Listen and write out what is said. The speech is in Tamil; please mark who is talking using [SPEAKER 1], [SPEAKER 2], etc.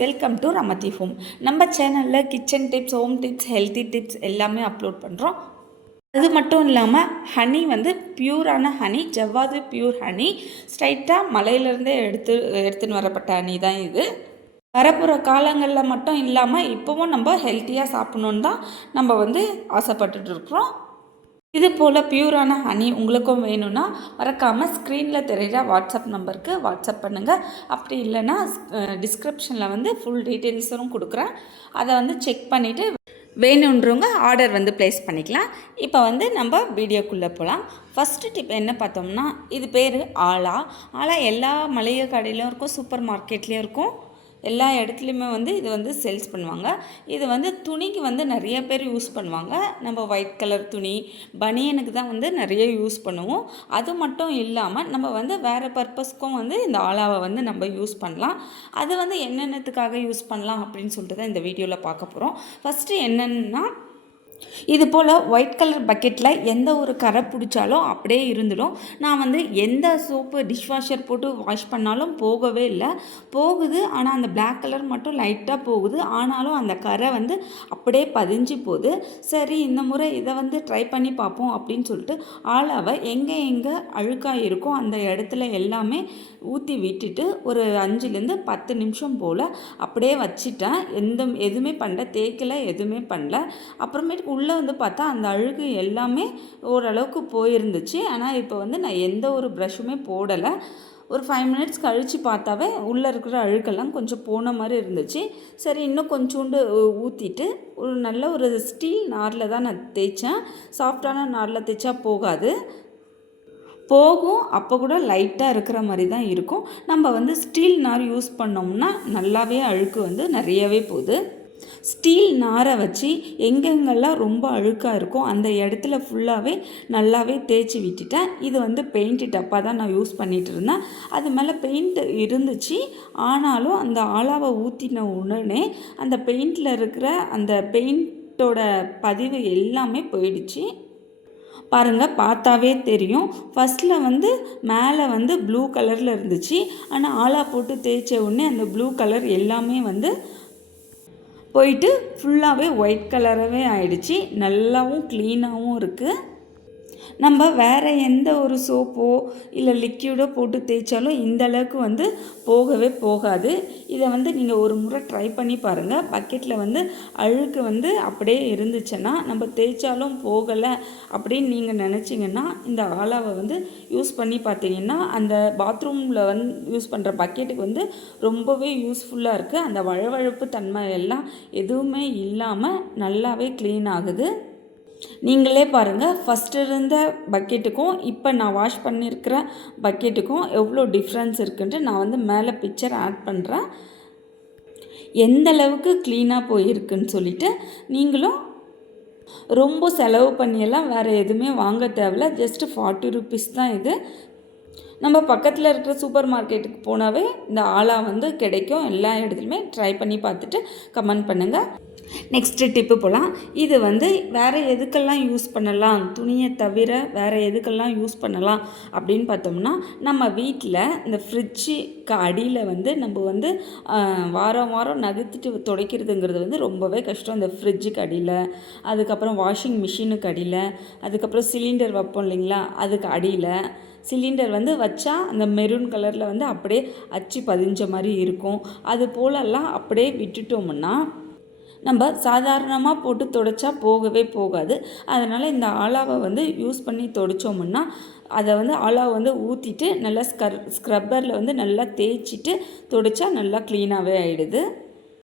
[SPEAKER 1] வெல்கம் டு ரமதி ஹோம் நம்ம சேனலில் kitchen tips home tips healthy tips எல்லாமே அப்லோட் பண்ணுறோம் அது மட்டும் இல்லாமல் ஹனி வந்து பியூரான ஹனி ஜவ்வாது பியூர் ஹனி ஸ்ட்ரைட்டாக மலையிலேருந்தே எடுத்து எடுத்துன்னு வரப்பட்ட ஹனி தான் இது. வரப்போகிற காலங்களில் மட்டும் இல்லாமல் இப்போவும் நம்ம ஹெல்த்தியாக சாப்பிட்ணுன்னு தான் நம்ம வந்து ஆசைப்பட்டுட்டு இருக்கிறோம். இது போல் பியூரான ஹனி உங்களுக்கும் வேணும்னா மறக்காமல் ஸ்க்ரீனில் தெரிகிற வாட்ஸ்அப் நம்பருக்கு வாட்ஸ்அப் பண்ணுங்கள் அப்படி இல்லைன்னா டிஸ்கிரிப்ஷனில் வந்து ஃபுல் டீட்டெயில்ஸும் கொடுக்குறேன். அதை வந்து செக் பண்ணிவிட்டு வேணுன்றவங்க ஆர்டர் வந்து ப்ளேஸ் பண்ணிக்கலாம். இப்போ வந்து நம்ம வீடியோக்குள்ளே போகலாம் ஃபஸ்ட்டு டிப் என்ன பார்த்தோம்னா இது பேர் ஆலா. ஆலா எல்லா மளிகை கடையிலும் இருக்கும் சூப்பர் மார்க்கெட்லேயும் இருக்கும். எல்லா இடத்துலையுமே வந்து இது வந்து சேல்ஸ் பண்ணுவாங்க. இது வந்து துணிக்கு வந்து நிறைய பேர் யூஸ் பண்ணுவாங்க. நம்ம ஒயிட் கலர் துணி பனியனுக்கு தான் வந்து நிறைய யூஸ் பண்ணுவோம். அது மட்டும் இல்லாமல் நம்ம வந்து வேறு பர்பஸ்க்கும் வந்து இந்த ஆலாவை வந்து நம்ம யூஸ் பண்ணலாம். அது வந்து என்னென்னத்துக்காக யூஸ் பண்ணலாம் அப்படின்னு சொல்லிட்டு தான் இந்த வீடியோவில் பார்க்க போகிறோம் ஃபஸ்ட்டு என்னென்னா இது போல் ஒயிட் கலர் பக்கெட்டில் எந்த ஒரு கரை பிடிச்சாலும் அப்படியே இருந்துடும். நான் வந்து எந்த சோப்பு டிஷ்வாஷர் போட்டு வாஷ் பண்ணாலும் போகவே இல்லை. போகுது ஆனால் அந்த பிளாக் கலர் மட்டும் லைட்டாக போகுது. ஆனாலும் அந்த கரை வந்து அப்படியே பதிஞ்சு போகுது. சரி இந்த முறை இதை வந்து ட்ரை பண்ணி பார்ப்போம் அப்படின்னு சொல்லிட்டு ஆளாவை எங்கே எங்கே அழுக்காக இருக்கோ அந்த இடத்துல எல்லாமே ஊற்றி விட்டுட்டு ஒரு அஞ்சுலேருந்து பத்து நிமிஷம் போல் அப்படியே வச்சுட்டேன். எந்த எதுவுமே பண்ணல தேய்க்கலை எதுவுமே பண்ணல. அப்புறமேட்டு உள்ளே வந்து பார்த்தா அந்த அழுகு எல்லாமே ஓரளவுக்கு போயிருந்துச்சு. ஆனால் இப்போ வந்து நான் எந்த ஒரு ப்ரஷ்ஷுமே போடலை. ஒரு ஃபைவ் மினிட்ஸ் கழித்து பார்த்தாவே உள்ளே இருக்கிற அழுக்கெல்லாம் கொஞ்சம் போன மாதிரி இருந்துச்சு. சரி இன்னும் கொஞ்சோண்டு ஊற்றிட்டு ஒரு நல்ல ஒரு ஸ்டீல் நாரில் தான் நான் தேய்ச்சேன். சாஃப்டான நாரில் தேய்ச்சா போகாது. போகும். அப்போ கூட லைட்டாக இருக்கிற மாதிரி தான் இருக்கும். நம்ம வந்து ஸ்டீல் நார் யூஸ் பண்ணோம்னா நல்லாவே அழுக்கு வந்து நிறையவே போகுது. ஸ்டீல் நாரை வச்சு எங்கெங்கெல்லாம் ரொம்ப அழுக்காக இருக்கோ அந்த இடத்துல ஃபுல்லாகவே நல்லாவே தேய்ச்சி விட்டுட்டேன். இது வந்து பெயிண்ட் டப்பாக தான் நான் யூஸ் பண்ணிகிட்டு இருந்தேன். அது மேலே பெயிண்ட் இருந்துச்சு. ஆனாலும் அந்த ஆளாவை ஊற்றின உடனே அந்த பெயிண்டில் இருக்கிற அந்த பெயிண்ட்டோட பதிவு எல்லாமே போயிடுச்சு. பாருங்கள் பார்த்தாவே தெரியும். ஃபஸ்ட்டில் வந்து மேலே வந்து ப்ளூ கலரில் இருந்துச்சு. ஆனால் ஆலா போட்டு தேய்ச்ச உடனே அந்த ப்ளூ கலர் எல்லாமே வந்து போயிட்டு ஃபுல்லாகவே ஒயிட் கலரவே ஆயிடுச்சு. நல்லாவும் க்ளீனாகவும் இருக்குது நம்ம வேறு எந்த ஒரு சோப்போ இல்லை லிக்யூடோ போட்டு தேய்ச்சாலும் இந்த அளவுக்கு வந்து போகவே போகாது. இதை வந்து நீங்கள் ஒரு முறை ட்ரை பண்ணி பாருங்கள் பக்கெட்டில் வந்து அழுக்கு வந்து அப்படியே இருந்துச்சுன்னா நம்ம தேய்ச்சாலும் போகலை அப்படின்னு நீங்கள் நினச்சிங்கன்னா இந்த ஆலாவை வந்து யூஸ் பண்ணி பார்த்தீங்கன்னா அந்த பாத்ரூமில் வந்து யூஸ் பண்ணுற பக்கெட்டுக்கு வந்து ரொம்பவே யூஸ்ஃபுல்லாக இருக்குது அந்த வழவழப்பு தன்மை எல்லாம் எதுவுமே இல்லாமல் நல்லாவே க்ளீன் ஆகுது. நீங்களே பாருங்கள் ஃபஸ்ட்டு இருந்த பக்கெட்டுக்கும் இப்போ நான் வாஷ் பண்ணியிருக்கிற பக்கெட்டுக்கும் எவ்வளோ டிஃப்ரென்ஸ் இருக்குன்ட்டு நான் வந்து மேலே பிக்சர் ஆட் பண்ணுறேன் எந்த அளவுக்கு க்ளீனாக போயிருக்குன்னு சொல்லிட்டு நீங்களும் ரொம்ப செலவு பண்ணியெல்லாம் வேறு எதுவுமே வாங்க தேவையில்ல. ஜஸ்ட்டு ஃபார்ட்டி ருபீஸ் தான் இது. நம்ம பக்கத்தில் இருக்கிற சூப்பர் மார்க்கெட்டுக்கு போனாவே இந்த ஆலா வந்து கிடைக்கும். எல்லா இடத்துலையுமே ட்ரை பண்ணி பார்த்துட்டு கமெண்ட் பண்ணுங்கள் நெக்ஸ்ட்டு டிப்பு போகலாம் இது வந்து வேறு எதுக்கெல்லாம் யூஸ் பண்ணலாம்? துணியை தவிர வேறு எதுக்கெல்லாம் யூஸ் பண்ணலாம்? அப்படின்னு பார்த்தோம்னா நம்ம வீட்டில் இந்த ஃப்ரிட்ஜுக்கு அடியில் வந்து நம்ம வந்து வாரம் வாரம் நகர்த்திட்டு துடைக்கிறதுங்கிறது வந்து ரொம்பவே கஷ்டம். இந்த ஃப்ரிட்ஜுக்கு அடியில் அதுக்கப்புறம் வாஷிங் மிஷினுக்கு அடியில் அதுக்கப்புறம் சிலிண்டர் வைப்போம் இல்லைங்களா? அதுக்கு அடியில் சிலிண்டர் வந்து வச்சா அந்த மெரூன் கலரில் வந்து அப்படியே அச்சு பதிஞ்ச மாதிரி இருக்கும். அது போலெல்லாம் அப்படியே விட்டுட்டோம்னா நம்ம சாதாரணமாக போட்டு தொடச்சா போகவே போகாது. அதனால் இந்த ஆலாவை வந்து யூஸ் பண்ணி தொடச்சோம்னா அதை வந்து ஆலாவை வந்து ஊற்றிட்டு நல்லா ஸ்கர் ஸ்க்ரப்பரில் வந்து நல்லா தேய்ச்சிட்டு துடைச்சா நல்லா க்ளீனாகவே ஆகிடுது